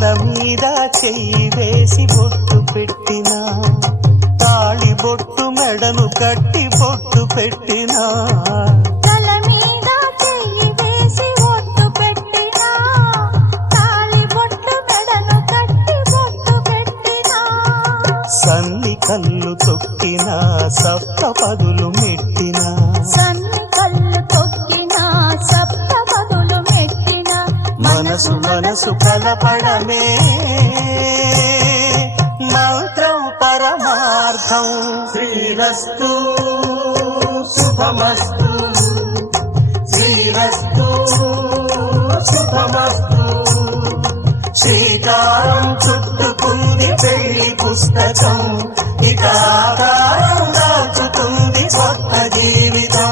మీద చెయ్యి వేసి బొట్టు పెట్టినా, తాళి బొట్టు మెడను కట్టి బొట్టు పెట్టినా, తల మీద చెయ్యి వేసి బొట్టు పెట్టినా, తాళి బొట్టు మెడను కట్టి బొట్టు పెట్టినా, సన్ని కళ్ళు తొక్కినా సప్త పదులు మెట్టినా, సన్ని కళ్ళు తొక్కినా సప్త పదులు మెట్టినా, మనసు మనసు కలపడమే మంత్రం పరమార్థం. శ్రీరస్తు శుభమస్తు, శ్రీరస్తు శుభమస్తు. శ్రీకారం చుట్టుకుంది పెళ్లి పుస్తకం, ఇక ఆకారం దాచుతుంది కొత్త జీవితం.